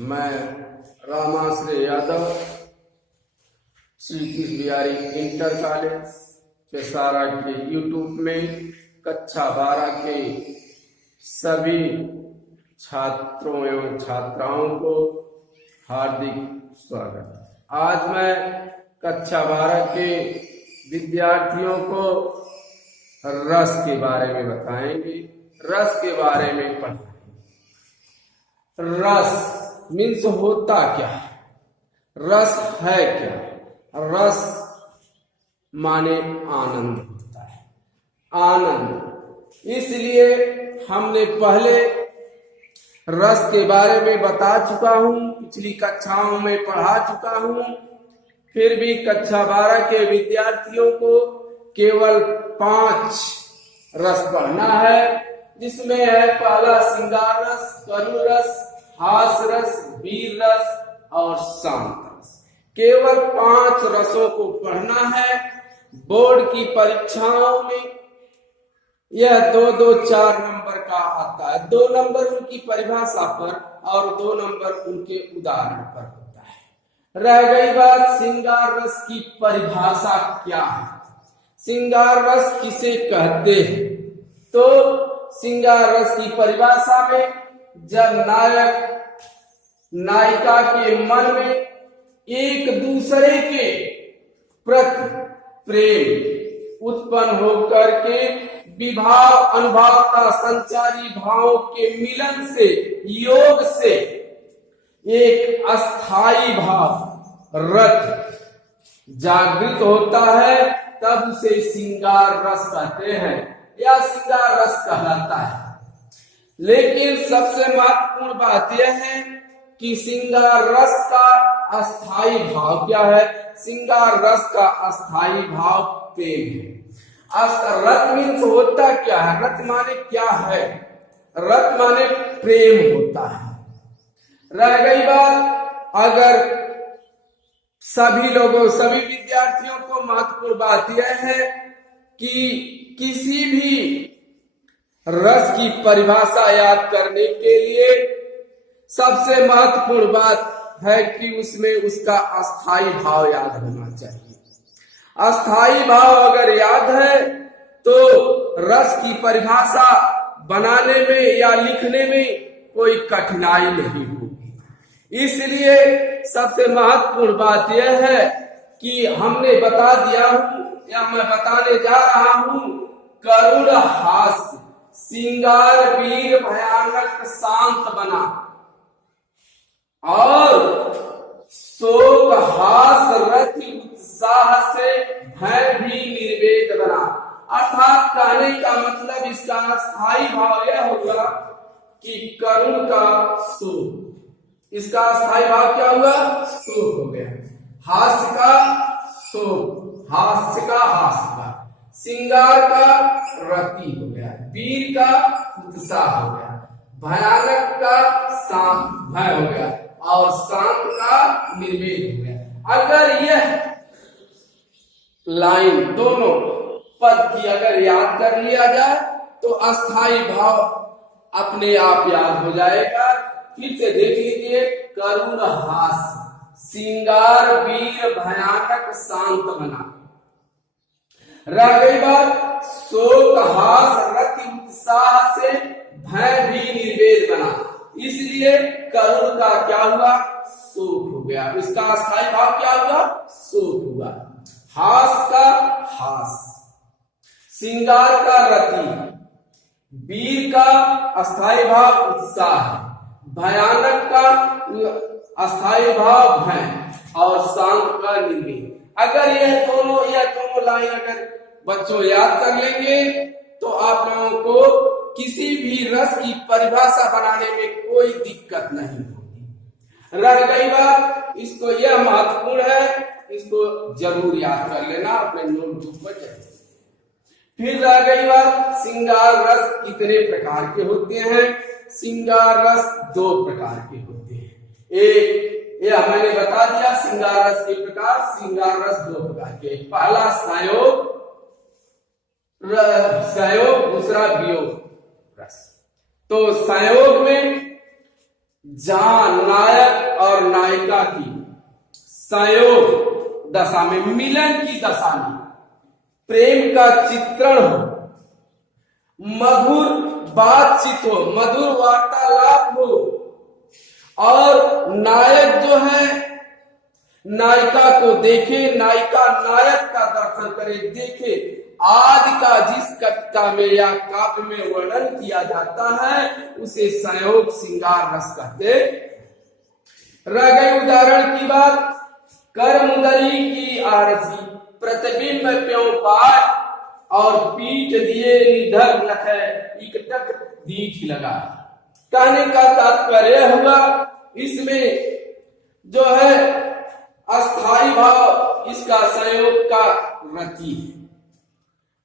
मैं Ramashray Yadav Shri Krishna Bihari inter college पेशारा के YouTube में कक्षा 12 के सभी छात्रों एवं छात्राओं को हार्दिक स्वागत। आज मैं कक्षा 12 के विद्यार्थियों को रस के बारे में बताएंगे, रस के बारे में पढ़ाएंगे। रस मीन्स होता क्या है, रस है क्या? रस माने आनंद होता है, आनंद। इसलिए हमने पहले रस के बारे में बता चुका हूं, पिछली कक्षाओं में पढ़ा चुका हूं। फिर भी कक्षा 12 के विद्यार्थियों को केवल 5 रस पढ़ना है, जिसमें है पहला श्रृंगार रस, करुण रस, हास रस, वीर रस और शांत रस। केवल 5 रसों को पढ़ना है। बोर्ड की परीक्षाओं में यह 2-2, 4 नंबर का आता है। 2 नंबर उनकी परिभाषा पर और 2 नंबर उनके उदाहरण पर होता है। रह गई बात श्रृंगार रस की परिभाषा क्या है, श्रृंगार रस किसे कहते हैं? तो श्रृंगार रस की परिभाषा में जब नायक नायिका के मन में एक दूसरे के प्रति प्रेम उत्पन्न होकर के विभाव अनुभावता संचारी भावों के मिलन से, योग से एक अस्थाई भाव रत जागृत होता है, तब उसे श्रृंगार रस कहते हैं या श्रृंगार रस कहलाता है। लेकिन सबसे महत्वपूर्ण बात यह है कि श्रृंगार रस का अस्थाई भाव क्या है? श्रृंगार रस का अस्थाई भाव प्रेम है। रत मीन्स होता क्या है? रत माने क्या है? रत माने प्रेम होता है। रह गई बात, अगर सभी लोगों, सभी विद्यार्थियों को महत्वपूर्ण बात यह है कि किसी भी रस की परिभाषा याद करने के लिए सबसे महत्वपूर्ण बात है कि उसमें उसका अस्थाई भाव याद होना चाहिए। अस्थाई भाव अगर याद है तो रस की परिभाषा बनाने में या लिखने में कोई कठिनाई नहीं होगी। इसलिए सबसे महत्वपूर्ण बात यह है कि हमने बता दिया हूं या मैं बताने जा रहा हूं, करुण हास्य, श्रृंगार वीर भयानक शांत बना और शोक हास रति उत्साह से भय भी निर्वेद बना। अर्थात कहने का मतलब इसका स्थायी भाव यह होगा कि करुण का शोक, इसका स्थायी भाव क्या हुआ? शोक हो गया। हास्य का शोक, हास्य का हास्य का, श्रृंगार का रति हो गया, वीर का उत्साह हो गया, भयानक का शांत भय हो गया और शांत का निर्वेद हो गया। अगर यह लाइन दोनों पद की अगर याद कर लिया जाए तो अस्थाई भाव अपने आप याद हो जाएगा। फिर से देख लीजिए, करुण हास, श्रृंगार वीर भयानक शांत बना। रह गई बात, शोक हास रति उत्साह से भय भी निर्वेद बना। इसलिए करुण का क्या हुआ? शोक हो गया। इसका अस्थाई भाव क्या हुआ? शोक हुआ। हास का हास, श्रृंगार का रति, वीर का अस्थाई भाव उत्साह, भयानक का अस्थाई भाव भय और शांत का निर्वेद। अगर यह दोनों लाइन अगर बच्चों याद कर लेंगे तो आप लोगों को किसी भी रस की परिभाषा बनाने में कोई दिक्कत नहीं होगी। रह गई बात, इसको यह महत्वपूर्ण है, इसको जरूर याद कर लेना अपने नोटबुक पर जाए। फिर रह गई बात, श्रृंगार रस कितने प्रकार के होते हैं? श्रृंगार रस 2 प्रकार के होते हैं। एक यह मैंने बता दिया, श्रृंगार रस के प्रकार। श्रृंगार रस 2 प्रकार के, पहला संयोग, दूसरा वियोग रस। तो संयोग में जहां नायक और नायिका की संयोग दशा में, मिलन की दशा में प्रेम का चित्रण हो, मधुर बातचीत हो, मधुर वार्तालाप हो, और नायक जो है नायिका को देखे, नायिका नायक का दर्शन करे, देखे। आदि का जिस कविता में या काव्य में वर्णन किया जाता है उसे संयोग श्रृंगार रस कहते। रह गई उदाहरण की बात, कर मुदरी की आरसी, प्रतिबिंब प्यों पाय, और पीठ दिए निधर नख, इकटक दीख लगा। कहने का तात्पर्य हुआ इसमें जो है अस्थाई भाव, इसका संयोग का रति है,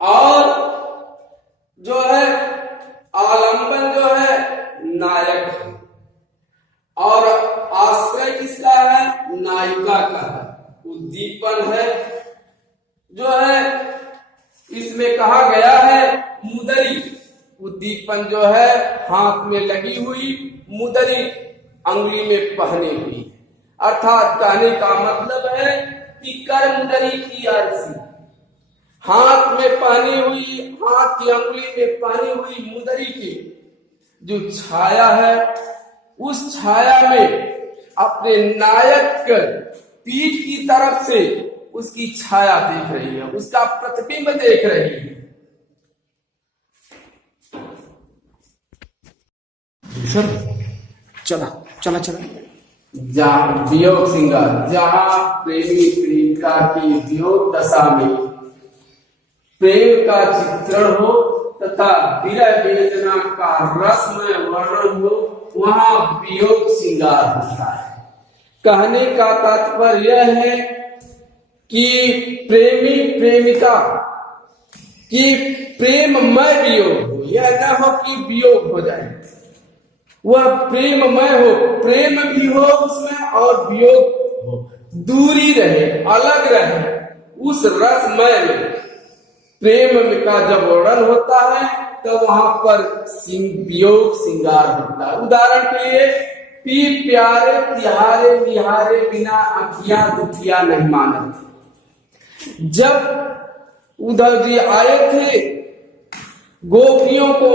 और जो है आलंबन जो है नायक है, और आश्रय किसका है, नायिका का है। उद्दीपन है जो है इसमें कहा गया है मुदरी, उद्दीपन जो है हाथ में लगी हुई, मुदरी अंगुली में पहने हुई, अर्थात कहने का मतलब है कि कर मुदरी की आरसी, हाथ में पहनी हुई, हाथ की अंगुली में पहनी हुई मुदरी की जो छाया है, उस छाया में अपने नायक पीठ की तरफ से उसकी छाया देख रही है, उसका प्रतिबिंब देख रही है। चला चला चला जहाँ वियोग श्रृंगार, जहाँ प्रेमी प्रेमिका की वियोग दशा में प्रेम का चित्रण हो तथा विरह वेदना का रसमय वर्णन हो, वहाँ वियोग श्रृंगार होता है। कहने का तात्पर्य है कि प्रेमी प्रेमिका की प्रेममय वियोग हो, यह न हो कि वियोग हो जाए, वह प्रेममय हो, प्रेम भी हो उसमें और वियोग हो, दूरी रहे, अलग रहे। उस रसमय में प्रेम का जब वर्णन होता है तो वहां पर वियोग श्रृंगार होता है। उदाहरण के लिए, पी प्यारे तिहारे निहारे बिना अखियां दुखिया नहीं मानत। जब उद्धव जी आए थे गोपियों को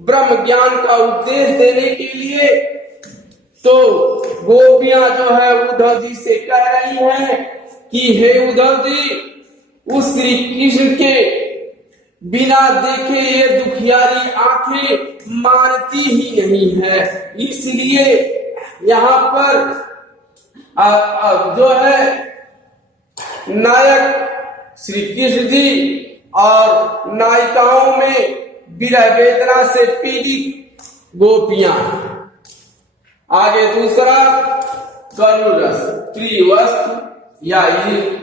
ब्रह्म ज्ञान का उपदेश देने के लिए, तो गोपियां जो है उद्धव जी से कह रही हैं कि हे उद्धव जी, उस श्री कृष्ण के बिना देखे ये दुखियारी आंखें मानती ही नहीं है, इसलिए यहाँ पर जो है नायक श्री कृष्ण जी और नायिकाओं में विरह वेदना से पीड़ित गोपियां। आगे दूसरा, करुण रस, प्रिय वस्तु या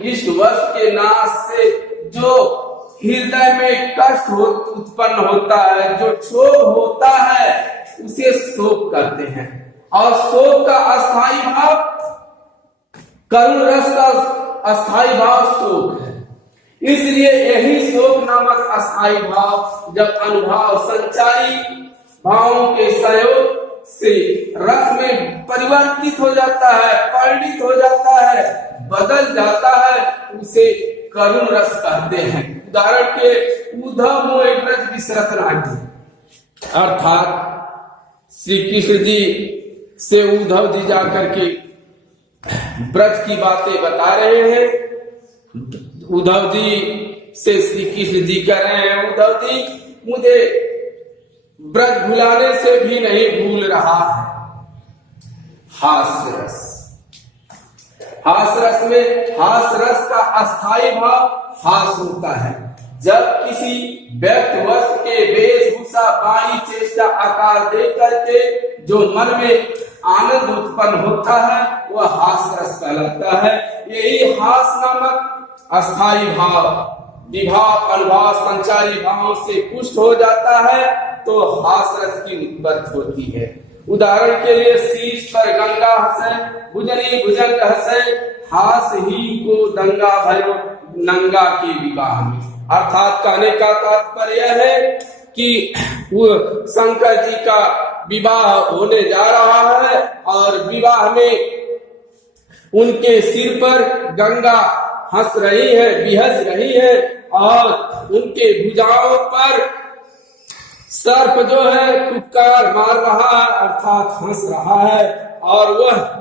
इष्ट वस्तु के नाश से जो हृदय में कष्ट उत्पन्न होता है, जो क्षोभ होता है, उसे शोक कहते हैं। और शोक का अस्थाई भाव, करुण रस का अस्थाई भाव शोक है, इसलिए यही शोक नामक अस्थाई भाव जब अनुभाव संचारी भावों के सहयोग से रस में परिवर्तित हो जाता है, परिणित हो जाता है, बदल जाता है, उसे करुण रस कहते हैं। उदाहरण के, उद्धव मोहि ब्रज बिसरत नाही, अर्थात श्री कृष्ण जी से उद्धव जी जाकर के ब्रज की बातें बता रहे हैं। उद्धव जी से श्री कृष्ण जी कह रहे हैं, उद्धव जी मुझे ब्रज भुलाने से भी नहीं भूल रहा है। हास्य रस, हास रस में, हास रस का अस्थाई भाव हास होता है। जब किसी व्यक्ति वस्तु के वेशभूषा वाणी चेष्टा आकार दे करके जो मन में आनंद उत्पन्न होता है वह हास रस कहलाता है। यही हास नामक अस्थाई भाव विभाव अनुभाव संचारी भावों से पुष्ट हो जाता है तो हास रस की उत्पत्ति होती है। उदाहरण के लिए, शीश पर गंगा हंसे, भुजनी भुजंग हंसे, हास ही को दंगा भयो नंगा के विवाह में। अर्थात कहने का तात्पर्य है कि वो शंकर जी का विवाह होने जा रहा है और विवाह में उनके सिर पर गंगा हंस रही है, बिहस रही है और उनके भुजाओं पर सर्प जो है फुफकार मार रहा है अर्थात हंस रहा है और वह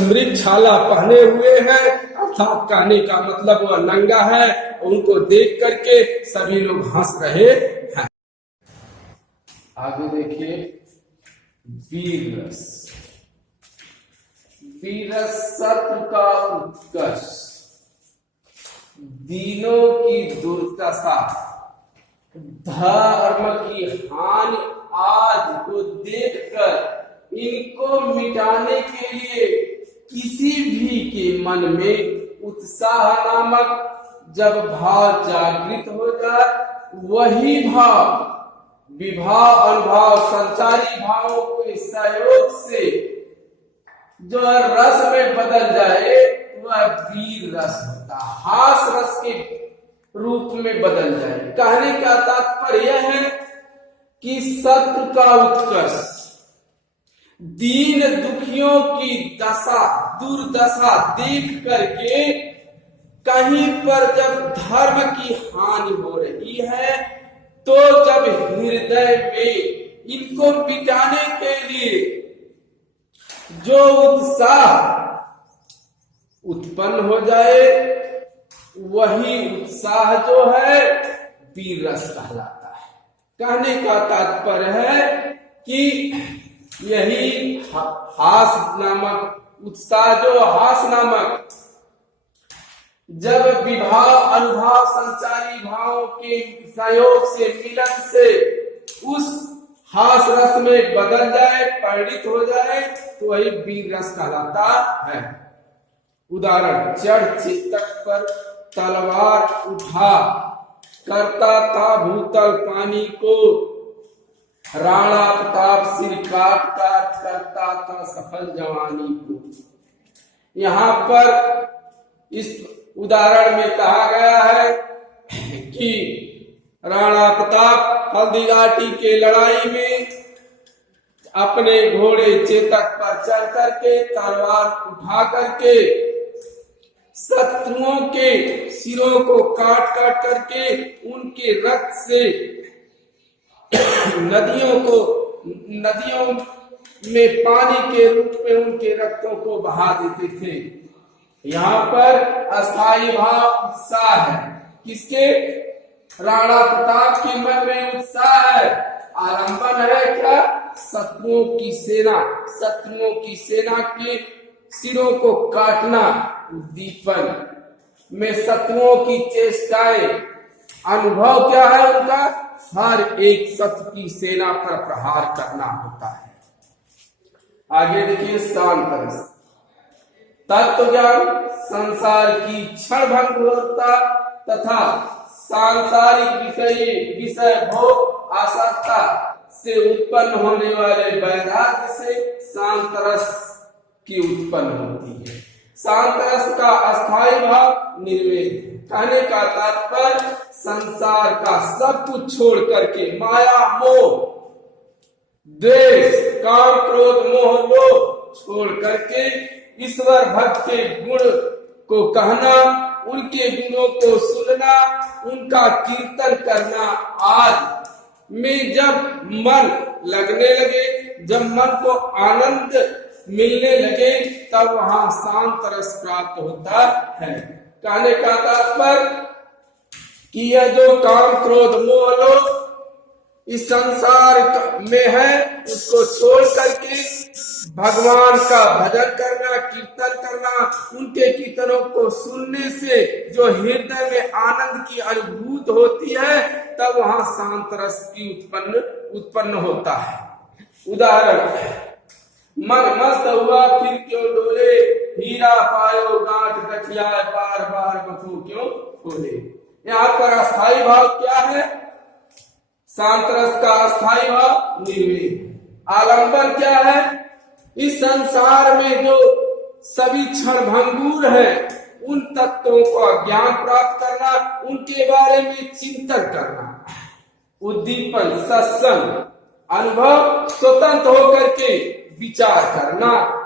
मृग छाला पहने हुए हैं अर्थात कहने का मतलब वह नंगा है। उनको देख करके सभी लोग हंस रहे हैं। आगे देखिए वीर रस। वीर रस सत्व का उत्कर्ष, दीनों की दुर्दशा, धर्म की हानि आज को देखकर इनको मिटाने के लिए किसी भी के मन में उत्साह नामक जब भाव जागृत हो जाए वही भाव विभाव अनुभाव संचारी भावों के सहयोग से जो रस में बदल जाए वह वीर रस होता, हास रस के रूप में बदल जाए। कहने का तात्पर्य यह है कि सत्य का उत्कर्ष, दीन दुखियों की दशा दुर्दशा देख करके कहीं पर जब धर्म की हानि हो रही है तो जब हृदय में इनको मिटाने के लिए जो उत्साह उत्पन्न हो जाए वही उत्साह जो है वीर रस कहलाता है। कहने का तात्पर्य है कि यही हास नामक उत्साह जो हास नामक जब विभाव अनुभाव संचारी भावों के सहयोग से मिलन से उस हास रस में बदल जाए परिणित हो जाए तो वही वीर रस कहलाता है। उदाहरण, जड़ चेतक पर तलवार उठा करता था भूतल पानी को, राणा प्रताप सिर काट काट करता था सफल जवानी को। यहाँ पर इस उदाहरण में कहा गया है कि राणा प्रताप हल्दीघाटी के लड़ाई में अपने घोड़े चेतक पर चढ़ करके तलवार उठा करके शत्रुओं के सिरों को काट काट करके उनके रक्त से नदियों में पानी के रूप में उनके रक्तों को बहा देते थे। यहाँ पर अस्थायी भाव उत्साह है। किसके? राणा प्रताप के मन में उत्साह है। आलंबन है क्या? शत्रुओं की सेना के सिरों को काटना। उद्दीपन में शत्रुओं की चेष्टाएं, अनुभव क्या है उनका? हर एक शत्रु की सेना पर प्रहार करना होता है। आगे देखिए शांत रस। तत्व ज्ञान, संसार की क्षण भंगुरता तथा सांसारिक विषय भोग आसक्ता से उत्पन्न होने वाले वैराग्य से शांत रस की उत्पन्न होती है। शांत रस का अस्थायी भाव निर्वेद। कहने का तात्पर्य संसार का सब कुछ छोड़ करके माया मोह द्वेष काम क्रोध मोह लोभ छोड़ करके ईश्वर भक्त के गुण को कहना, उनके गुणों को सुनना, उनका कीर्तन करना आदि में जब मन लगने लगे, जब मन को आनंद मिलने लगे तब वहां शांत रस प्राप्त होता है। कहने का तात्पर्य कि यह जो काम क्रोध मोह लोभ इस संसार में है उसको छोड़ करके भगवान का भजन करना, कीर्तन करना, उनके कीर्तनों को सुनने से जो हृदय में आनंद की अनुभूति होती है तब वहां शांत रस की उत्पन्न होता है। उदाहरण, मन मस्त हुआ फिर क्यों डोले, हीरा पायो गांठ गठिया बार बार बखू क्यों खोले। यहाँ पर अस्थायी भाव क्या है? शांत रस का अस्थायी भाव निर्वेद। आलंबन क्या है? इस संसार में जो सभी क्षण भंगुर है उन तत्वों का ज्ञान प्राप्त करना, उनके बारे में चिंतन करना। उद्दीपन, सत्संग, अनुभव, स्वतंत्र होकर के विचार करना।